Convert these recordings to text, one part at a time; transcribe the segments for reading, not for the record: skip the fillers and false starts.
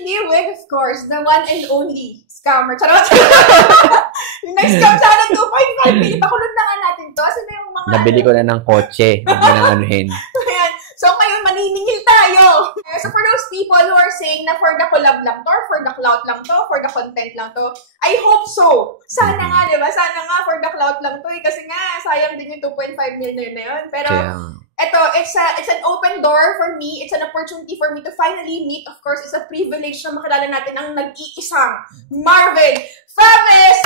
Liwig, of course, the one and only scammer. Charot! Yung nag-scam sa akin ng 2.5 million. Pakulot na nga natin to. Kasi yung mga... Nabili ko na ng kotse. Huwag mo nang anuhin. Ayan. So, ngayon, maniningil tayo. So, for those people who are saying na for the collab lang to, or for the clout lang to, for the content lang to, I hope so. Sana nga, di ba? Sana nga for the clout lang to. Kasi nga, sayang din yung 2.5 million na yun. Pero, eto, it's an open door for me. It's an opportunity for me to finally meet. Of course, it's a privilege na makilala natin ang nag-iisang Marvin Faves!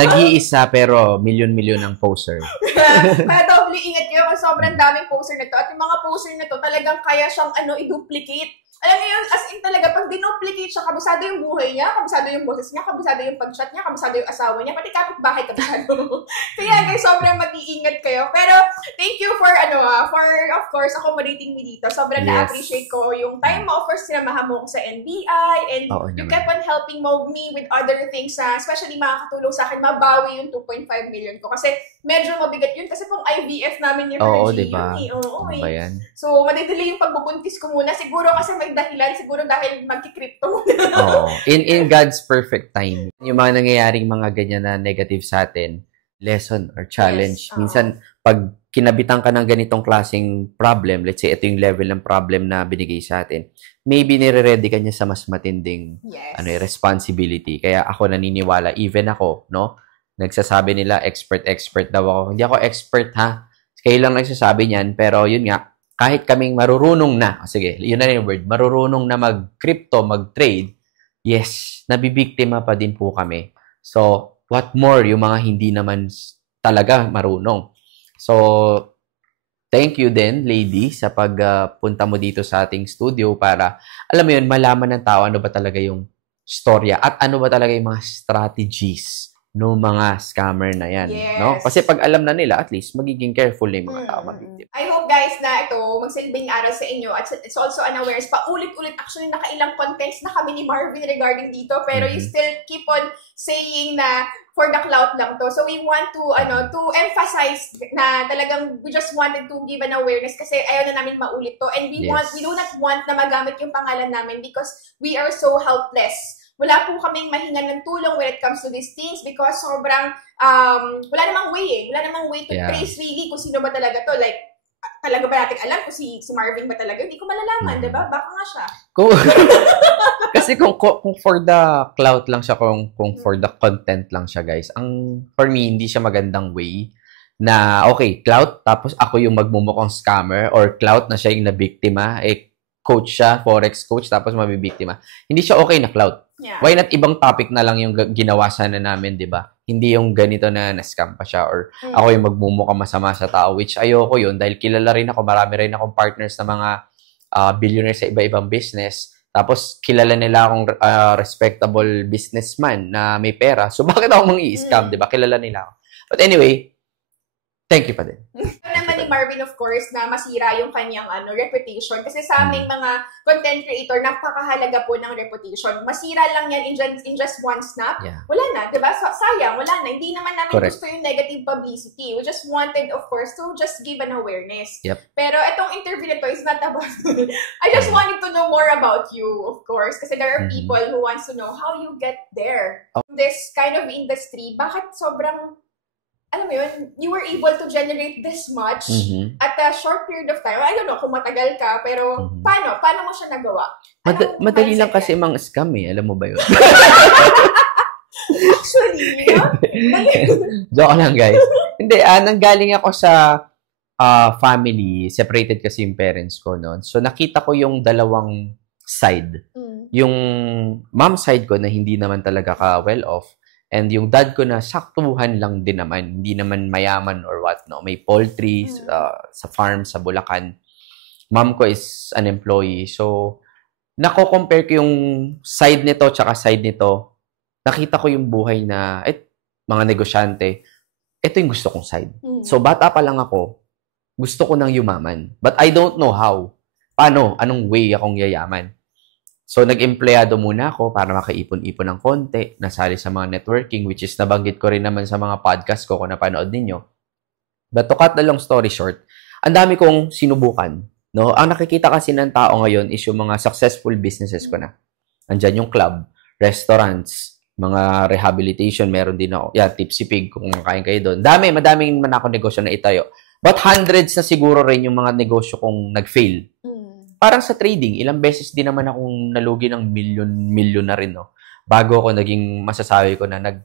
Nag-iisa pero milyon-milyon ang poster. Kaya doble ingat kayo kasi sobrang daming poster na to. At yung mga poster na to, talagang kaya siyang i-duplicate. Alam mo yun, as in talaga, pag dinuplicate siya, kabisado yung buhay niya, kabisado yung boses niya, kabisado yung pag-chat niya, kabisado yung asawa niya, pati kapit-bahay kabisado. Kaya guys, sobrang mag-iingat kayo. Pero, thank you for, of course, accommodating me dito. Sobrang na-appreciate ko yung time mo. Of course, sinamahan mo ko sa NBI, and you kept on helping me with other things, especially makakatulong sa akin, mabawi yung 2.5 million ko. Kasi, medyo mabigat yun. Kasi pong IVF namin yung diba? Oo, So, madidelay yung pagbubuntis ko muna. Siguro kasi may dahilan, siguro dahil magki-crypto. In God's perfect time. Yung mga nangyayaring mga ganyan na negative sa atin, lesson or challenge. Minsan, pag kinabitan ka ng ganitong klaseng problem, let's say, ito yung level ng problem na binigay sa atin, maybe nire-ready ka niya sa mas matinding responsibility. Kaya ako naniniwala, even ako, no? Nagsasabi nila, expert daw ako. Hindi ako expert, ha? Kayo lang nagsasabi niyan, pero yun nga, kahit kaming marurunong na, sige, yun na yung word, marurunong na mag-crypto, mag-trade, yes, nabibiktima pa din po kami. So, what more yung mga hindi naman talaga marunong. So, thank you din, lady, sa pagpunta mo dito sa ating studio para, alam mo yun, malaman ng tao ano ba talaga yung storya at ano ba talaga yung mga strategies no mga scammer na yan, no? Kasi pag alam na nila, at least magiging careful na yung mga tao mabiktima. I hope guys na ito magsilbing aral sa inyo at it's also an awareness. Paulit-ulit, actually nakailang contents na kami ni Marvin regarding dito, pero you still keep on saying na for the clout lang to. So we want to to emphasize na talagang we just wanted to give an awareness kasi ayaw na namin maulit to, and we do not want na magamit yung pangalan namin because we are so helpless. Wala po kaming mahingan ng tulong when it comes to these things because sobrang, wala namang way Wala namang way to trace really kung sino ba talaga to. Like, talaga ba natin alam kung si Marvin ba talaga? Hindi ko malalaman, diba? Baka nga siya. Kasi kung for the clout lang siya, kung for the content lang siya, guys, for me, hindi siya magandang way na, okay, clout, tapos ako yung magmumukhang scammer, or clout na siya yung nabiktima, coach siya, forex coach, tapos mabibiktima. Hindi siya okay na clout. Why not ibang topic na lang yung ginawa sana namin, di ba? Hindi yung ganito na na-scam pa siya or ako yung magmumukha masama sa tao, which ayoko yun dahil kilala rin ako, marami rin akong partners na mga billionaires sa iba-ibang business. Tapos kilala nila akong respectable businessman na may pera. So bakit ako mang-i-scam, di ba? Kilala nila ako. But anyway, thank you pa din. Naman ni Marvin, of course, na masira yung kanyang reputation. Kasi sa aming mga content creator, napakahalaga po ng reputation. Masira lang yan in just one snap. Wala na, diba? Sayang, wala na. Hindi naman namin gusto yung negative publicity. We just wanted, of course, to just give an awareness. Pero itong interview na to is not about I just wanted to know more about you, of course. Kasi there are people who wants to know how you get there. This kind of industry, bakit sobrang alam mo yun, you were able to generate this much at a short period of time. I don't know kung matagal ka, pero paano mo siya nagawa? Madali lang kasi mga scam alam mo ba yun? Actually, joke lang guys. Hindi, nanggaling ako sa family, separated kasi yung parents ko noon. So nakita ko yung dalawang side. Yung mom side ko na hindi naman talaga ka well off. And yung dad ko na saktuhan lang din naman, hindi naman mayaman or what, no? May poultry sa farm, sa Bulacan. Mom ko is an employee. So, nako-compare ko yung side nito tsaka side nito. Nakita ko yung buhay na, mga negosyante, ito yung gusto kong side. So, bata pa lang ako, gusto ko nang yumaman. But I don't know how. Paano? Anong way akong yayaman? So, nag-empleyado muna ako para makaipon-ipon ng konti, nasali sa mga networking, which is nabanggit ko rin naman sa mga podcast ko kung napanood ninyo. But to cut the long story short, ang dami kong sinubukan. No? Ang nakikita kasi ng tao ngayon is yung mga successful businesses ko na. Andyan yung club, restaurants, mga rehabilitation, meron din ako. Yeah, Tipsy Pig, kung makain kayo doon. Madaming man ako negosyo na itayo. But hundreds na siguro rin yung mga negosyo kong nag-fail. Parang sa trading, ilang beses din naman akong nalugi ng milyon na rin, no? Bago ako naging masasabi ko na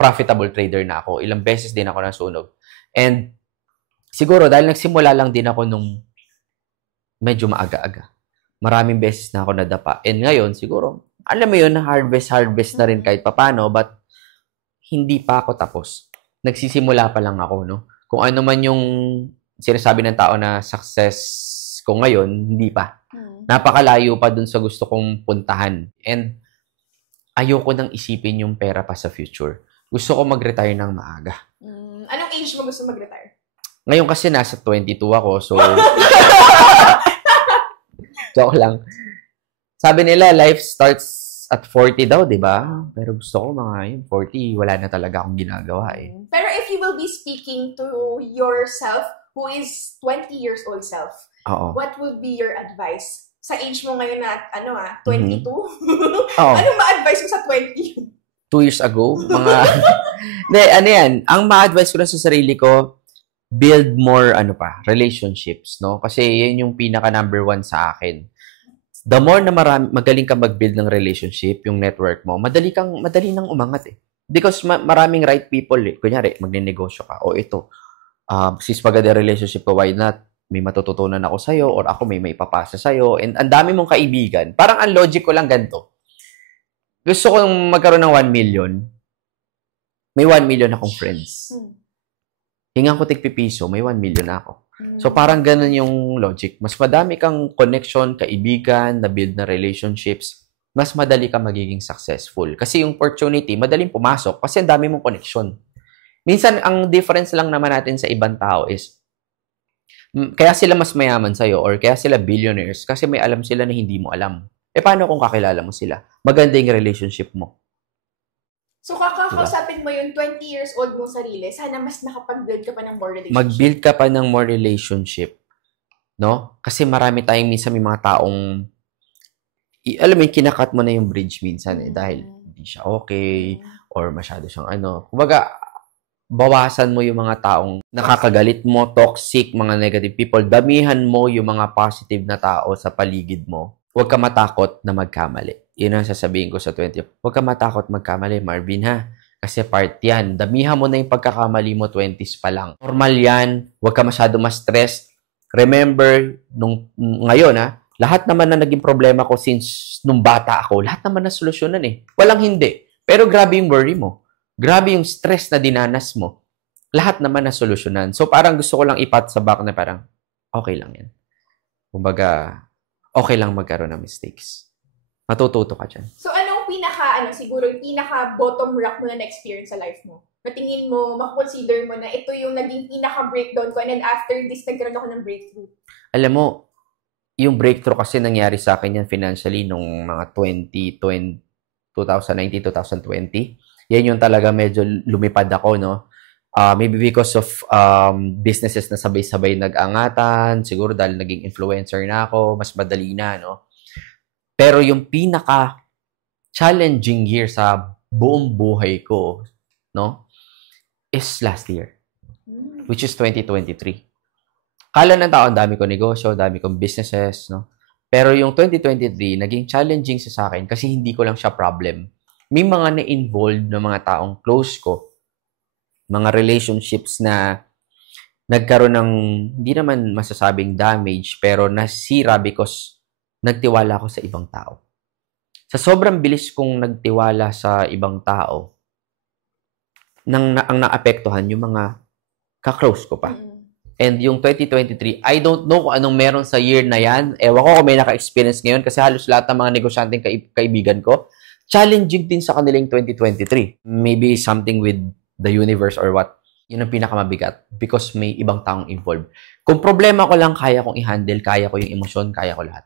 profitable trader na ako. Ilang beses din ako nasunog. And siguro dahil nagsimula lang din ako nung medyo maaga-aga. Maraming beses na ako nadapa. And ngayon, siguro, alam mo yun, harvest na rin kahit papano, but hindi pa ako tapos. Nagsisimula pa lang ako, no? Kung ano man yung sinasabi ng tao na success ko ngayon, hindi pa. Napakalayo pa dun sa gusto kong puntahan. And ayoko nang isipin yung pera pa sa future. Gusto ko mag-retire ng maaga. Anong age mo gusto mag-retire? Ngayon kasi nasa 22 ako, so... Joke lang. Sabi nila, life starts at 40 daw, di ba? Pero gusto ko mga 40, wala na talaga akong ginagawa eh. Pero if you will be speaking to yourself, who is 20 years old self, what would be your advice? Sa age mo ngayon na, 22? Anong ma-advise mo sa 20? 2 years ago, ang ma-advise ko lang sa sarili ko, build more, relationships, no? Kasi yan yung pinaka number 1 sa akin. The more na magaling ka mag-build ng relationship, yung network mo, madali nang umangat eh. Because maraming right people eh. Kunyari, magne-negosyo ka. O ito, sis maganda relationship ko, why not? May matututunan ako sa'yo or ako may maipapasa sa'yo. And ang dami mong kaibigan. Parang ang logic ko lang ganito. Gusto kong magkaroon ng 1 million. May 1 million akong friends. Hingan ko tig-pipiso, may 1 million ako. So parang ganun yung logic. Mas madami kang connection, kaibigan, na-build na relationships, mas madali ka magiging successful. Kasi yung opportunity, madaling pumasok kasi ang dami mong connection. Minsan, ang difference lang naman natin sa ibang tao is, kaya sila mas mayaman sa'yo or kaya sila billionaires kasi may alam sila na hindi mo alam. Paano kung kakilala mo sila? Maganda yung relationship mo. So, kakakausapin mo yung 20 years old mong sarili, sana mas nakapag-build ka pa ng more relationship. Mag-build ka pa ng more relationship. No? Kasi marami tayong minsan may mga taong, alam mo, kinakat mo na yung bridge minsan dahil hindi siya okay or masyado siyang Kumbaga, bawasan mo yung mga taong nakakagalit mo, toxic, mga negative people. Damihan mo yung mga positive na tao sa paligid mo. Huwag ka matakot na magkamali. Yun ang sasabihin ko sa 20. Huwag ka matakot magkamali, Marvin, ha? Kasi part yan. Damihan mo na yung pagkakamali mo 20s pa lang. Normal yan. Huwag ka masyado ma-stress. Remember, ngayon, lahat naman na naging problema ko since nung bata ako, lahat naman na solusyonan eh. Walang hindi. Pero grabe yung worry mo. Grabe yung stress na dinanas mo. Lahat naman na solusyonan. So, parang gusto ko lang ipat sa back na parang, okay lang yan. Kumbaga, okay lang magkaroon ng mistakes. Matututo ka dyan. So, anong siguro yung pinaka-bottom rock mo na experience sa life mo? Natingin mo, makonsider mo na ito yung naging pinaka-breakdown ko and then after this, nagkaroon ako ng breakthrough. Alam mo, yung breakthrough kasi nangyari sa akin yan financially nung mga 2019, 2020. Yan yung talaga medyo lumipad ako, no? Maybe because of businesses na sabay-sabay nag-angatan, siguro dahil naging influencer na ako, mas madali na, no? Pero yung pinaka-challenging year sa buong buhay ko, no, is last year, which is 2023. Kala ng tao, dami ko negosyo, dami kong businesses, no? Pero yung 2023, naging challenging sa akin kasi hindi ko lang siya problem. May mga na-involved na mga taong close ko, mga relationships na nagkaroon ng, hindi naman masasabing damage, pero nasira because nagtiwala ako sa ibang tao. Sa sobrang bilis kong nagtiwala sa ibang tao, ang naapektuhan yung mga ka-close ko pa. And yung 2023, I don't know kung anong meron sa year na yan. Ewan ko kung may naka-experience ngayon kasi halos lahat ng mga negosyanteng kaibigan ko, challenging din sa kanilang 2023. Maybe something with the universe or what. Yun ang pinakamabigat because may ibang taong involved. Kung problema ko lang, kaya kong i-handle, kaya ko yung emosyon, kaya ko lahat.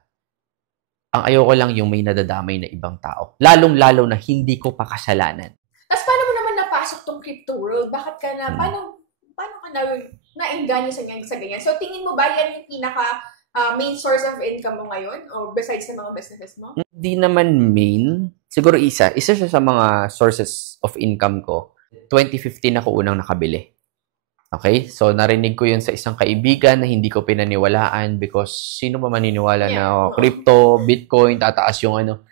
Ang ayoko lang yung may nadadamay na ibang tao. Lalong-lalo na hindi ko pa kasalanan. Tapos paano mo naman napasok tong crypto world? Bakit ka na, paano ka na-engganyo sa ganyan? So tingin mo ba yan yung pinaka main source of income mo ngayon? O besides sa mga businesses mo? Di naman main. Siguro isa siya sa mga sources of income ko. 2015 ako unang nakabili. Okay? So, narinig ko yun sa isang kaibigan na hindi ko pinaniwalaan because sino ba maniniwala na crypto, Bitcoin, tataas yung ano.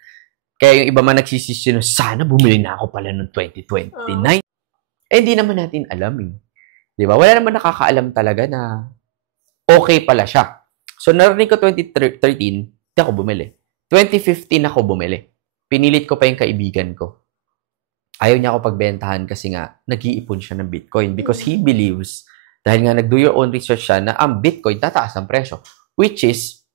Kaya yung iba man nagsisisi, sana bumili na ako pala noong 2029. Hindi naman natin alam eh. Di ba? Wala naman nakakaalam talaga na okay pala siya. So, narinig ko 2013, hindi ako bumili. 2015 ako bumili. Pinilit ko pa yung kaibigan ko. Ayaw niya ako pagbentahan kasi nga, nag-iipon siya ng Bitcoin because he believes, dahil nga nag-do your own research siya, na ang Bitcoin tataas ang presyo. Which is,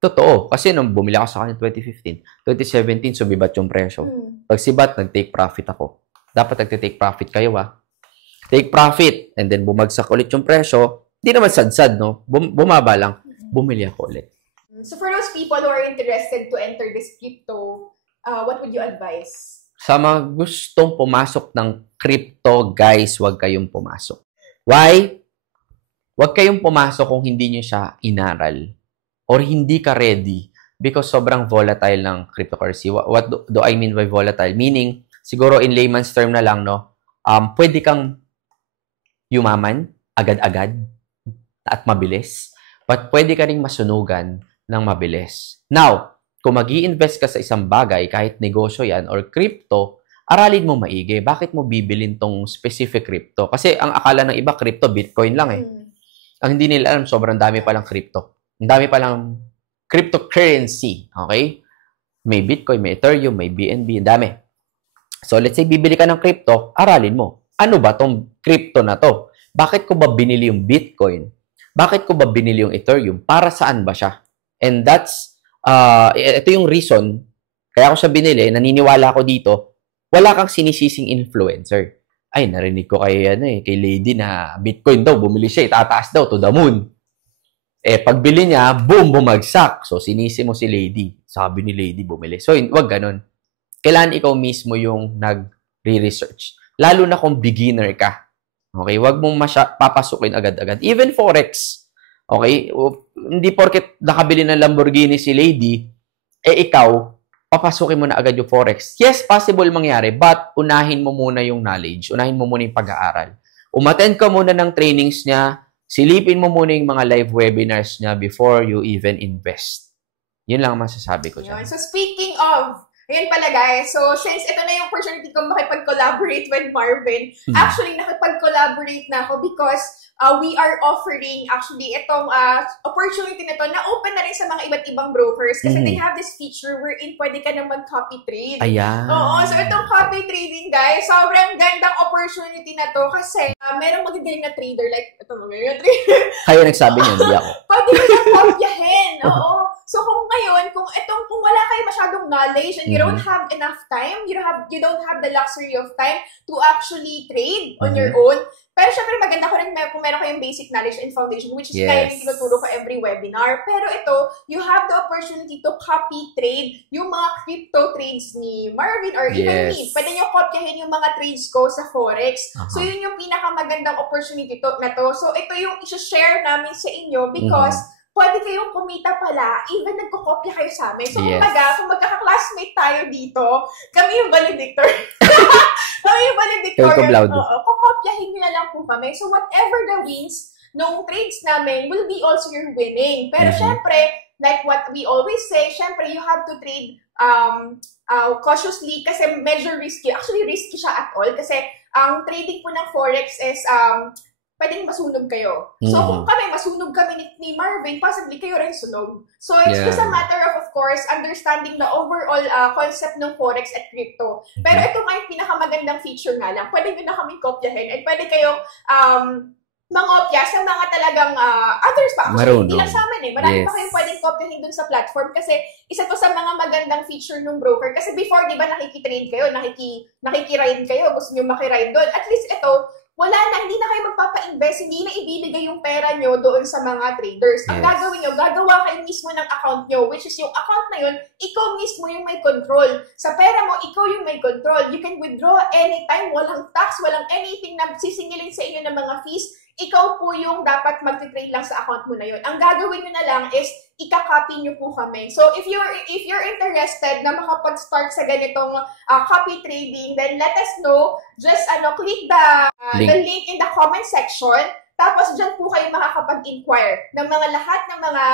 totoo. Kasi nung bumili ako sa kanya 2015, 2017, sumibat yung presyo. Pag sibat, nag-take profit ako. Dapat nag-take profit kayo, Take profit, and then bumagsak ulit yung presyo. Di naman sad-sad, no? Bumaba lang. Bumili ako ulit. So for those people who are interested to enter this crypto, what would you advise? Sa mga gustong pumasok ng crypto, guys, huwag kayong pumasok. Why? Huwag kayong pumasok kung hindi nyo siya inaral or hindi ka ready because sobrang volatile ng cryptocurrency. What do I mean by volatile? Meaning, siguro in layman's term na lang, no? Pwede kang yumaman agad-agad at mabilis, but pwede ka ring masunugan ng mabilis. Now, kung mag-i-invest ka sa isang bagay, kahit negosyo yan or crypto, aralin mo maigi. Bakit mo bibilin tong specific crypto? Kasi ang akala ng iba, crypto, Bitcoin lang eh. Ang hindi nila alam, sobrang dami palang crypto. Ang dami palang cryptocurrency. Okay? May Bitcoin, may Ethereum, may BNB, ang dami. So, let's say, bibili ka ng crypto, aralin mo. Ano ba tong crypto na to? Bakit ko ba binili yung Bitcoin? Bakit ko ba binili yung Ethereum? Para saan ba siya? And that's ito yung reason, kaya ako siya binili, naniniwala ako dito, wala kang sinisising influencer. Ay, narinig ko kay Lady na Bitcoin daw, bumili siya, itataas daw to the moon. Pagbili niya, boom, bumagsak. So, sinisi mo si Lady. Sabi ni Lady, bumili. So, wag ganun. Kailangan ikaw mismo yung nag-research. Lalo na kung beginner ka. Okay? Wag mong papasukin agad-agad. Even Forex. Okay? Hindi porket nakabili ng Lamborghini si Lady, ikaw, papasukin mo na agad yung Forex. Yes, possible mangyari, but unahin mo muna yung knowledge. Unahin mo muna yung pag-aaral. Umattend ka muna ng trainings niya, silipin mo muna yung mga live webinars niya before you even invest. Yun lang ang masasabi ko dyan. So speaking of, ayun pala guys, so since ito na yung opportunity ko makipag-collaborate with Marvin, actually nakipag-collaborate na ako because we are offering actually itong opportunity na to na open na rin sa mga iba't ibang brokers kasi they have this feature wherein pwede ka na mag-copy trade. Ayan. Oo, so itong copy trading guys, sobrang gandang opportunity na to kasi merong magagaling na trader like ito magagaling na trader. Kaya nagsabi niya, hindi ako. Pwede mo na kopyahin. Oo. So kung ngayon, kung wala kayo masyadong knowledge and you don't have enough time, you don't have the luxury of time to actually trade on your own. Pero syempre maganda ko rin kung meron kayong basic knowledge and foundation, which is kaya yung tinuturo ko every webinar. Pero ito, you have the opportunity to copy trade yung mga crypto trades ni Marvin or even me. Pwede nyo kopyahin yung mga trades ko sa Forex. So yun yung pinakamagandang opportunity na to. So ito yung i-share namin sa inyo because pwede kayong kumita pala, even nagkokopya kayo sa amin. So, kung magkaka-classmate tayo dito, kami yung valedictor. Kami yung valedictor. Kukopyahin nyo na lang po kami. So, whatever the wins nung trades namin will be also your winning. Pero syempre, like what we always say, syempre, you have to trade cautiously kasi medyo risky. Actually, risky siya at all kasi ang trading po ng Forex is pwedeng masunog kayo. So, kung masunog kami ni Marvin, possibly kayo rin sunog. So, it's just a matter of course, understanding the overall concept ng Forex at crypto. Pero ito nga yung pinakamagandang feature nga lang. Pwede nyo na kami kopyahin at pwede kayong mangopya sa mga talagang others pa. Actually, hindi lang sa amin eh. Marami pa kayong pwedeng kopyahin dun sa platform kasi isa to sa mga magandang feature ng broker. Kasi before, di ba, nakikitrade kayo, nakikiride kayo, gusto nyo makiride doon. At least ito, wala na, hindi na kayo magpapa-invest, hindi na ibibigay yung pera nyo doon sa mga traders. Ang gagawin nyo, gagawa kayo mismo ng account nyo, which is yung account na yun, ikaw mismo yung may control. Sa pera mo, ikaw yung may control. You can withdraw anytime, walang tax, walang anything na sisingilin sa inyo ng mga fees. ikaw po yung dapat mag-trade lang sa account mo na yun. Ang gagawin nyo na lang is, ika-copy nyo po kami. So, if you're interested na makapag-start sa ganitong copy trading, then let us know. Just click the link in the comment section. Tapos, dyan po kayo makakapag-inquire ng mga lahat ng mga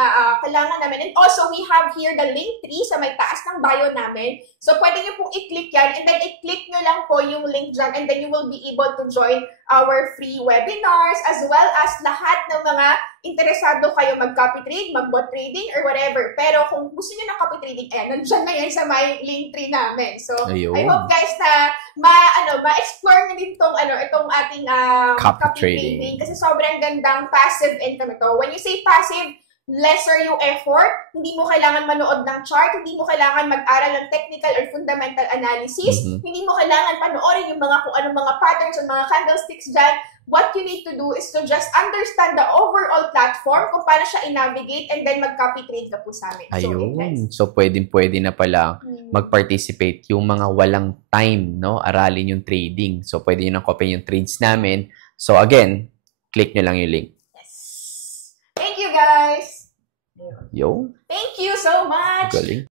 kailangan namin. And also, we have here the link tree sa may taas ng bio namin. So, pwede nyo pong i-click yan. And then, i-click nyo lang po yung link dyan. And then, you will be able to join our free webinars as well as lahat ng mga interesado kayo mag-copy trade, mag-bot trading, or whatever. Pero kung gusto nyo ng copy trading, nandyan na yan sa may link tree namin. So, ayun. I hope guys na ma-explore nyo din itong ating copy trading. Kasi sobrang gandang passive income ito. When you say passive, lesser yung effort, hindi mo kailangan manood ng chart, hindi mo kailangan mag-aral ng technical or fundamental analysis, hindi mo kailangan panoorin yung kung anong mga patterns o mga candlesticks dyan. What you need to do is to just understand the overall platform, kung paano siya i-navigate, and then mag-copy trade ka po sa amin. Ayun. So, pwede na pala mag-participate yung mga walang time, no? Aralin yung trading. So, pwede nyo nang copy yung trades namin. So, again, click nyo lang yung link. Yes. Thank you, guys. Yo. Thank you so much. Galing.